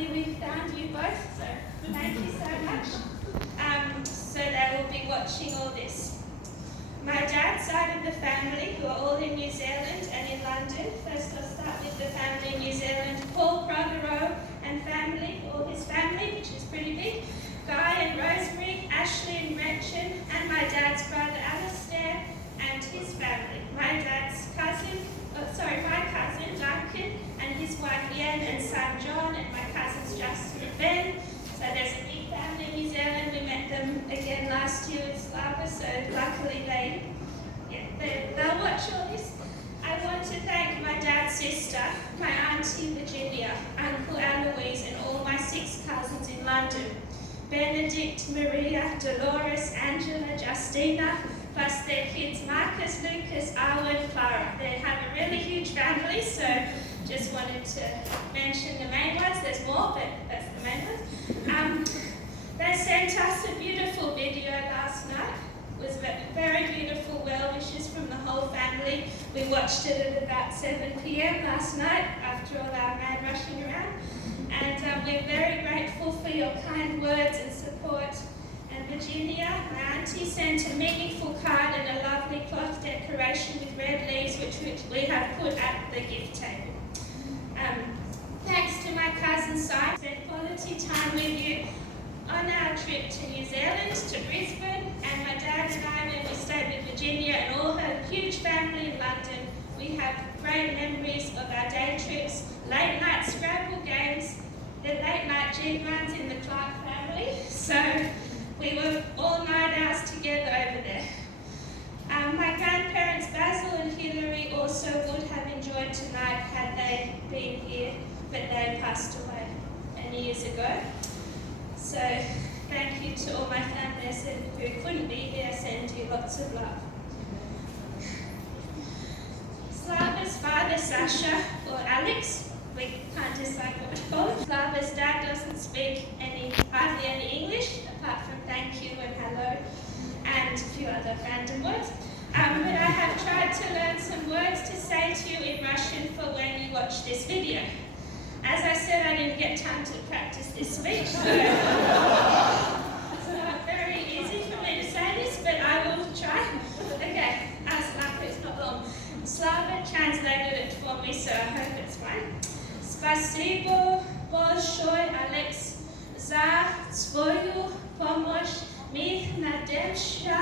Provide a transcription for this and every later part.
luckily we found you both, so thank you so much. So they will be watching all this. My dad's side of the family, who are all in New Zealand and in London. First I'll start with the family in New Zealand. Paul Prothero and family, all his family, which is pretty big. Guy and Rosemary, Ashley and Gretchen, and my dad's brother Ester and his family. My cousin Duncan and his wife Yen and son John, and my cousins Justin and Ben. So there's a big family in New Zealand. We met them again last year with Slava, so luckily they'll watch all this. I want to thank my dad's sister, my auntie Virginia, Uncle Eloise, and all my 6 cousins in London. Benedict, Maria, Dolores, Angela, Justina, plus their kids Marcus, Lucas, Arwen, Clara. They have a really huge family, so just wanted to mention the main ones. There's more, but that's the main ones. They sent us a beautiful video last night. It was very beautiful well wishes from the whole family. We watched it at about 7 p.m. last night after all our mad rushing around. And we're very grateful for your kind words and support. And Virginia, my auntie, sent a meaningful card and a lovely cloth decoration with red leaves, which we have put at the gift table. Thanks to my cousin Simon, spent quality time with you on our trip to New Zealand, to Brisbane, and my dad and I, when we stayed with Virginia and all her huge family in London, we have great memories of our day trips, late night Scrabble games, the late night gym runs in the Clark family. So we were all night owls together over there. My grandparents Basil and Hilary also would have enjoyed tonight had they been here, but they passed away many years ago. So thank you to all my family who couldn't be here. I send you lots of love. Slava's father, Sasha, or Alex, we can't decide what to call him. Slava's dad doesn't speak hardly any English, apart from thank you and hello, and a few other random words. But I have tried to learn some words to say to you in Russian for when you watch this video. As I said, I didn't get time to practice this speech, so it's not very easy for me to say this, but I will try. Okay, Slava, it's not long. Slava translated it for me, so I hope it's fine. Spasibo большое, Alex, za свою помощь. Мы надеемся,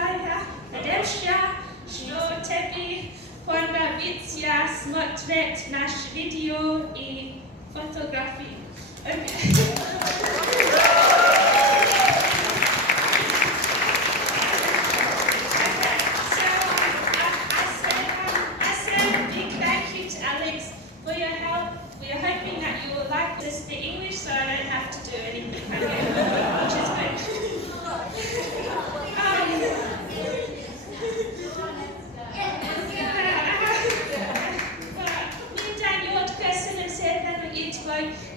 что тебе понравится смотреть наше видео и фотографии. Okay. I said a big thank you to Alex for your help. We are hoping that you will like this the English, so I don't have to do anything again, which is good.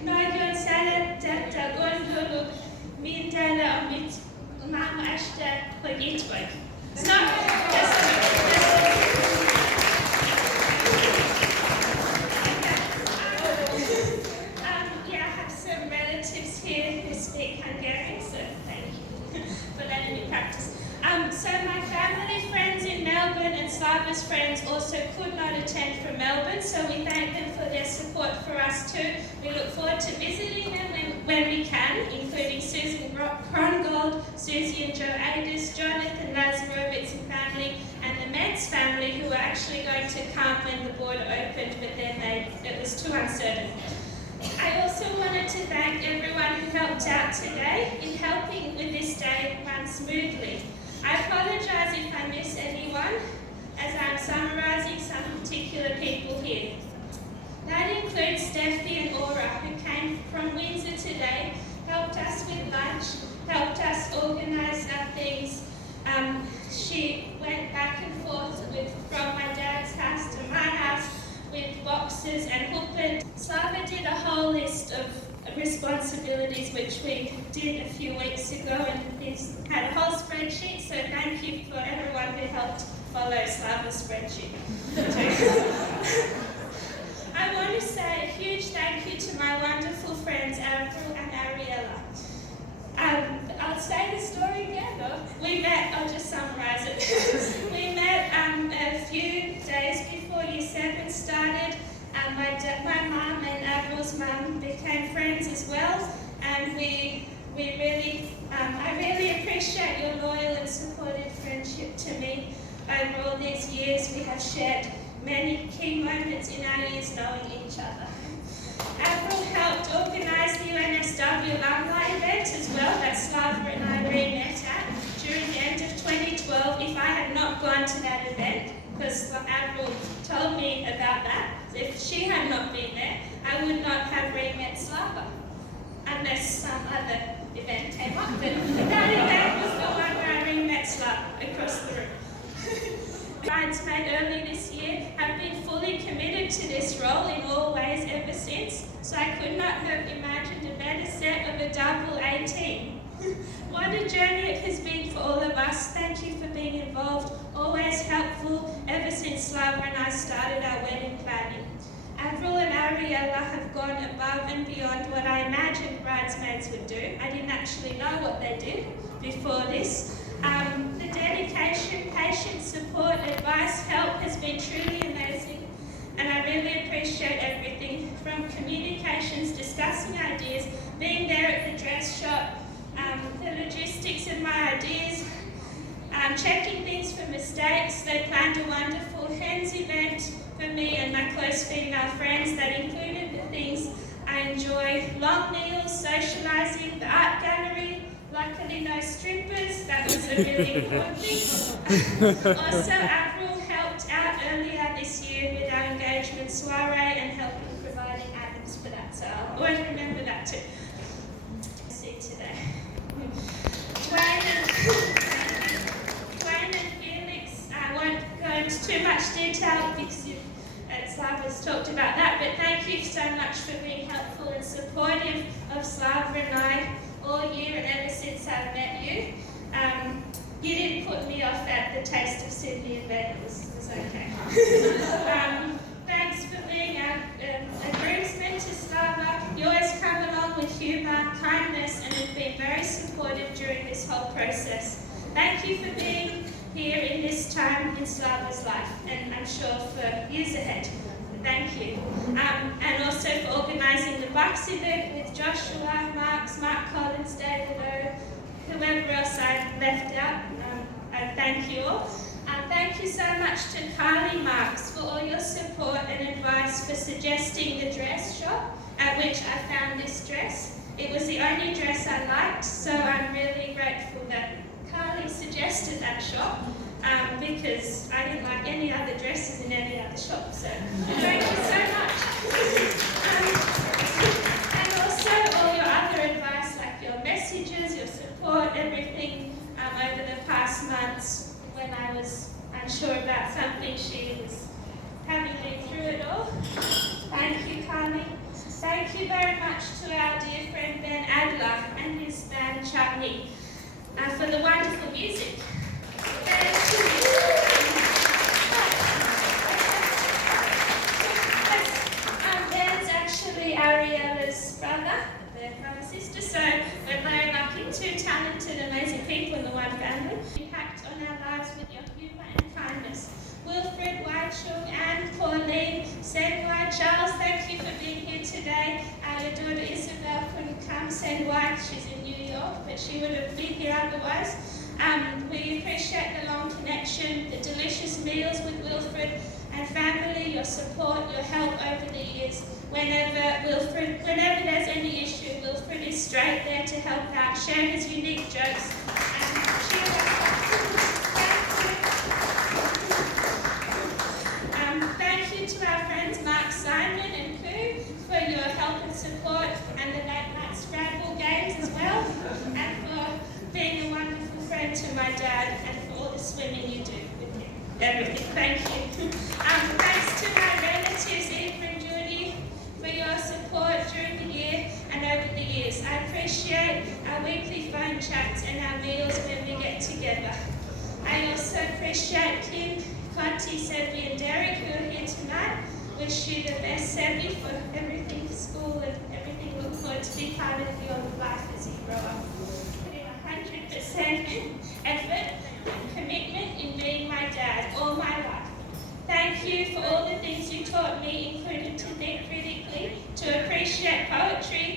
Noion Salad Gondolo Mindala mit Mama Ester Pagitwag. It's not I have some relatives here who speak Hungarian, so thank you for letting me practice. So my family, friends in Melbourne, and Slava's friends also could not attend from Melbourne, so we thank them for their support for us too. We look forward to visiting them when we can, including Susan Krongold, Susie and Joe Adis, Jonathan Lazarowitz and family, and the Metz family, who were actually going to come when the border opened, but then it was too uncertain. I also wanted to thank everyone who helped out today in helping with this day run smoothly. I apologise if I miss anyone, as I'm summarising some particular people here. That includes Steffi and Aura, who came from Windsor today, helped us with lunch, helped us organise our things. She went back and forth from my dad's house to my house with boxes and hooping. Slava did a whole list of responsibilities which we did a few weeks ago, and he's had a whole spreadsheet, so thank you for everyone who helped follow Slava's spreadsheet. I want to say a huge thank you to my wonderful friends became friends as well, and I really appreciate your loyal and supportive friendship to me. Over all these years, we have shared many key moments in our years knowing each other. Avril helped organise the UNSW alumni event as well that Slava and I met at during the end of 2012. If I had not gone to that event, because Avril told me about that, if she had not been there, I would not have met Slava, unless some other event came up. But that event was the one where I met Slava across the room. Bridesmaid early this year have been fully committed to this role in all ways ever since, so I could not have imagined a better set of a double 18. What a journey it has been for all of us. Thank you for being involved, always helpful ever since Slava and I started our wedding planning. Avril and Ariella have gone above and beyond what I imagined bridesmaids would do. I didn't actually know what they did before this. The dedication, patience, support, advice, help has been truly amazing, and I really appreciate everything from communications, discussing ideas, being there at the dress shop, the logistics of my ideas, checking things for mistakes. They planned a wonderful hens event for me and my close female friends that included the things I enjoy: long meals, socialising, the art gallery. Luckily, no strippers. That was a really important thing. Also, Avril helped out earlier this year with our engagement soiree and helping providing items for that. So I'll always remember that too. See today. Dwayne and Felix, I won't go into too much detail because Slava's talked about that, but thank you so much for being helpful and supportive of Slava and I all year and ever since I've met you. You didn't put me off at the Taste of Sydney event, it was okay. Thanks for being a groomsman to Slava. You always come along with humour, kindness, and have been very supportive during this whole process. Thank you for being here in this time in Slava's life, and I'm sure for years ahead. Thank you. And also for organising the Bucks event with Joshua, Mark Collins, David O, whoever else I've left out. I thank you all. Thank you so much to Carly Marks for all your support and advice for suggesting the dress shop at which I found this dress. It was the only dress I liked, so I'm really grateful that Carly suggested that shop. Because I didn't like any other dresses in any other shop, so thank you so much. And also all your other advice, like your messages, your support, everything over the past months when I was unsure about something. She was having me through it all. Thank you, Carly. Thank you very much to our dear friend Ben Adler and his band Chutney for the wonderful music. Ben's actually Ariella's brother, their brother sister, so we're very lucky. Two talented, amazing people in the one family. Impact on our lives with your humour and kindness. Wilfred, Weichung, Anne, Pauline, Senwai, Charles, thank you for being here today. Your daughter Isabel couldn't come. Senwai, she's in New York, but she would have been here otherwise. We appreciate the long connection, the delicious meals with Wilfred and family, your support, your help over the years. Whenever there's any issue, Wilfred is straight there to help out, share his unique jokes, and cheer us up. Thank you to our friends Mark, Simon and Koo for your help and support and the late night Scrabble games as well, and for being a wonderful friend to my dad and for all the swimming you do with him. Everything. Thank you. Thanks to my relatives, Eva and Judy, for your support during the year and over the years. I appreciate our weekly phone chats and our meals when we get together. I also appreciate Kim, Conti, Sebi and Derek who are here tonight. Wish you the best, Sebi, for everything for school and everything. Look forward to be part of your life as you grow up. 100% effort and commitment in being my dad all my life. Thank you for all the things you taught me, including to think critically, to appreciate poetry,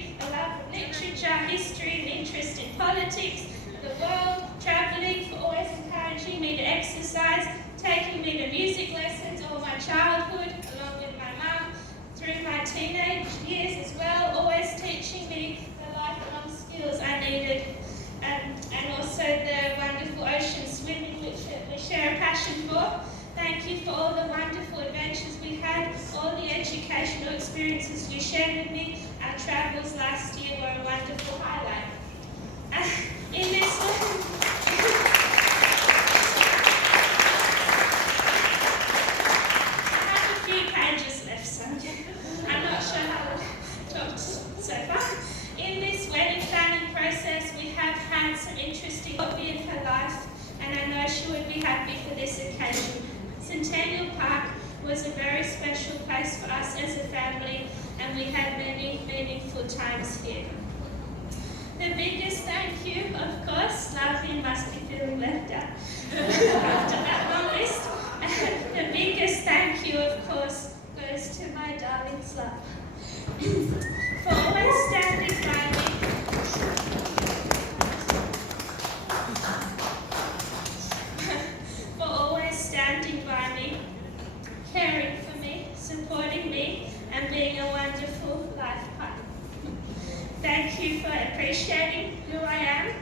me to music lessons all my childhood, along with my mum, through my teenage years as well, always teaching me the lifelong skills I needed, and also the wonderful ocean swimming, which we share a passion for. Thank you for all the wonderful adventures we had, all the educational experiences you shared with me. Our travels last year were a wonderful highlight. In this I have a few pages left, so I'm not sure how to talk so far. In this wedding planning process, we have had some interesting in her life, and I know she would be happy for this occasion. Centennial Park was a very special place for us as a family, and we had many meaningful times here. The biggest thank you, of course, Lovely must be feeling left out after that long list. The biggest thank you, of course, goes to my darling Slav for always standing by me. For always standing by me, caring for me, supporting me, and being a wonderful life partner. Thank you for appreciating who I am,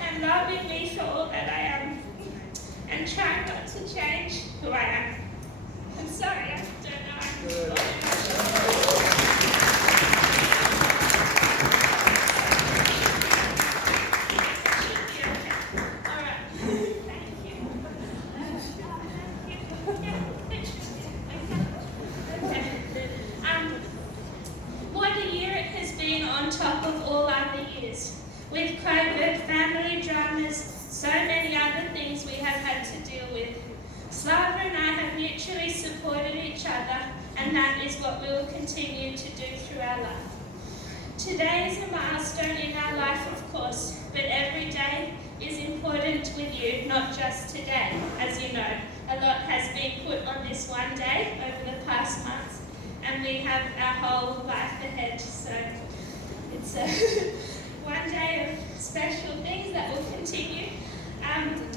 and loving me for all that I am, and trying not to change who I am. I'm sorry, I don't know. With COVID, family dramas, so many other things we have had to deal with. Slava and I have mutually supported each other, and that is what we will continue to do through our life. Today is a milestone in our life, of course, but every day is important with you, not just today. As you know, a lot has been put on this one day over the past months, and we have our whole life ahead, so it's a one day of special things that will continue.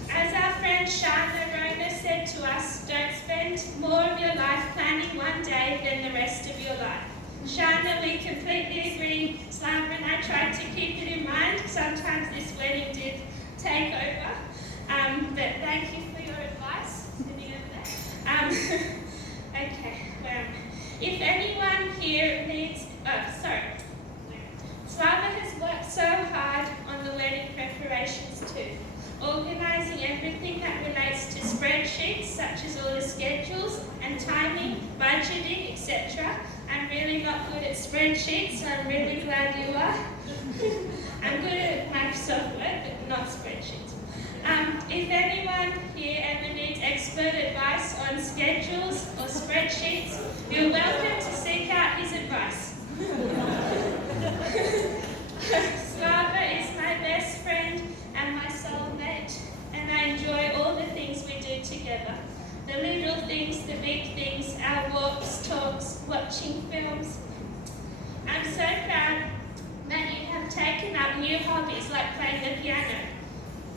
As our friend Shana Rona said to us, don't spend more of your life planning one day than the rest of your life. Shana, we completely agree. Slava and I tried to keep it in mind. Sometimes this wedding did take over, but thank you for your advice. Sitting over there. Okay, if anyone here needs, Slava has worked so hard on the wedding preparations too, organising everything that relates to spreadsheets, such as all the schedules and timing, budgeting, etc. I'm really not good at spreadsheets, so I'm really glad you are. I'm good at Microsoft Word, but not spreadsheets. If anyone here ever needs expert advice on schedules or spreadsheets, you're welcome to seek out his advice. Slava is my best friend and my soulmate, and I enjoy all the things we do together. The little things, the big things, our walks, talks, watching films. I'm so proud that you have taken up new hobbies like playing the piano.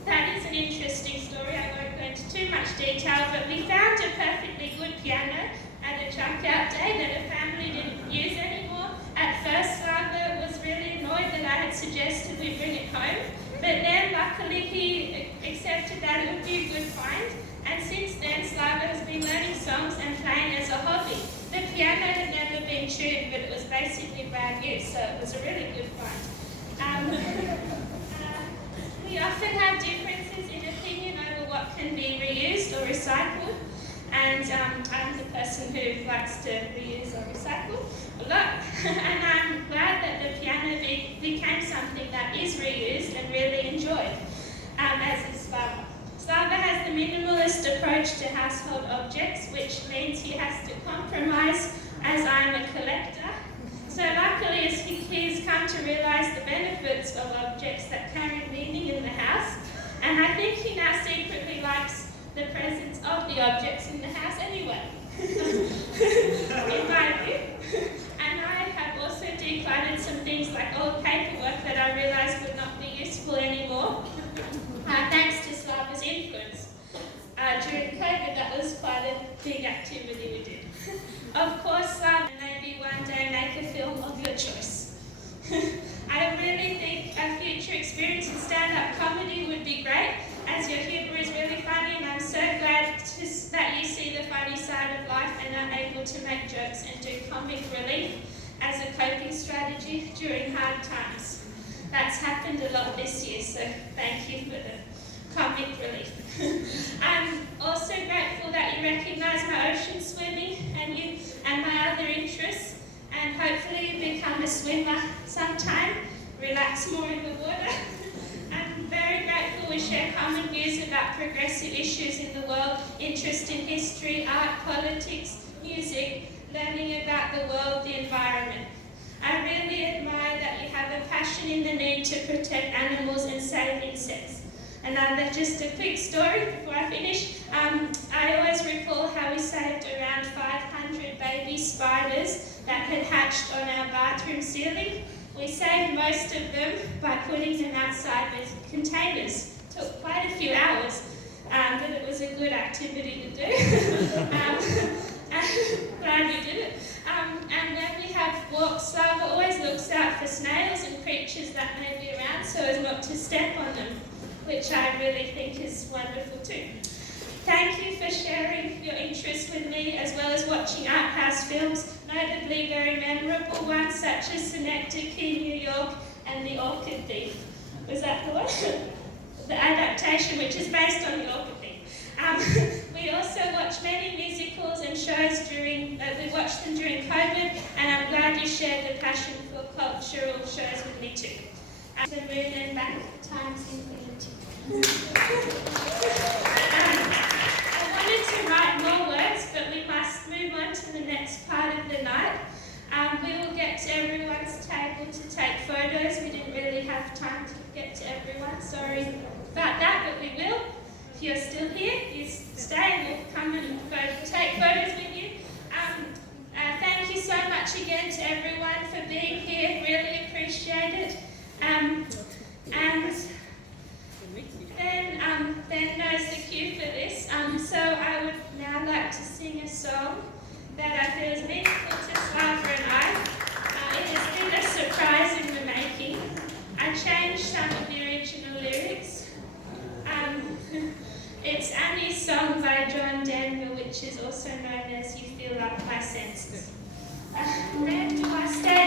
That is an interesting story. I won't go into too much detail, but we found a perfectly good piano at a checkout day that a family didn't use anymore. At first, Slava was really annoyed that I had suggested we bring it home, but then luckily he accepted that it would be a good find, and since then Slava has been learning songs and playing as a hobby. The piano had never been tuned, but it was basically brand new, so it was a really good find. We often have differences in opinion over what can be reused or recycled, and I'm the person who likes to reuse or recycle a lot, and I'm glad that the piano became something that is reused and really enjoyed, as is Slava. Slava has the minimalist approach to household objects, which means he has to compromise, as I'm a collector. So luckily he's come to realise the benefits of objects that carry meaning in the house, and I think he now secretly likes the presence of the objects in the house anyway, in my view. And I have also decluttered some things like old paperwork that I realised would not be useful anymore, thanks to Slava's influence. During big activity we did. Of course, maybe one day make a film of your choice. I really think a future experience in stand-up comedy would be great, as your humour is really funny, and I'm so glad that you see the funny side of life and are able to make jokes and do comic relief as a coping strategy during hard times. That's happened a lot this year, so thank you for the comic relief. I'm also grateful that you recognise my ocean swimming and my other interests, and hopefully you become a swimmer sometime, relax more in the water. I'm very grateful we share common views about progressive issues in the world, interest in history, art, politics, music, learning about the world, the environment. I really admire that you have a passion in the need to protect animals and save insects. And just a quick story before I finish. I always recall how we saved around 500 baby spiders that had hatched on our bathroom ceiling. We saved most of them by putting them outside with containers. It took quite a few hours, but it was a good activity to do. Glad we did it. And when we have walks, Slava always looks out for snails and creatures that may be around so as not to step on them, which I really think is wonderful too. Thank you for sharing your interest with me, as well as watching art house films, notably very memorable ones such as Synecdoche, New York, and The Orchid Thief. Was that the one? The adaptation, which is based on The Orchid Thief. We also watched many musicals and shows we watched them during COVID, and I'm glad you shared the passion for cultural shows with me too. The moon and back times infinity. I wanted to write more words, but we must move on to the next part of the night. We will get to everyone's table to take photos. We didn't really have time to get to everyone. Sorry about that, but we will. If you're still here, you stay and we'll come and take photos with you. Thank you so much again to everyone for being here. Really appreciate it. And then knows the cue for this. So I would now like to sing a song that I feel is meaningful to Slava and I. It has been a surprise in the making. I changed some of the original lyrics. It's Annie's song by John Denver, which is also known as You Fill Up My Senses. Then do I stay